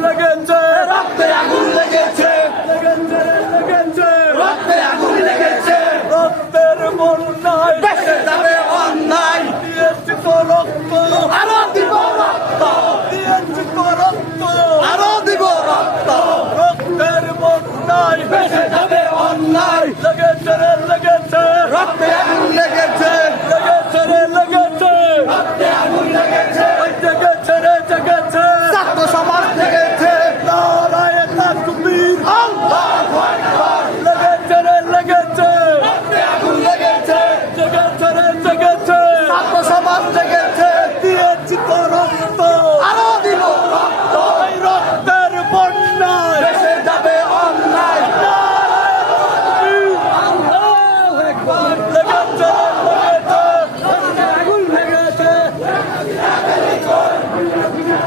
legendy!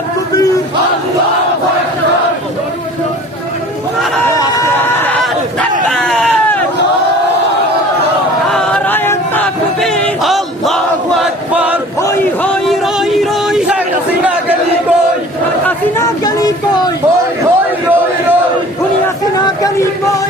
कुर हसीना सीना करी कोई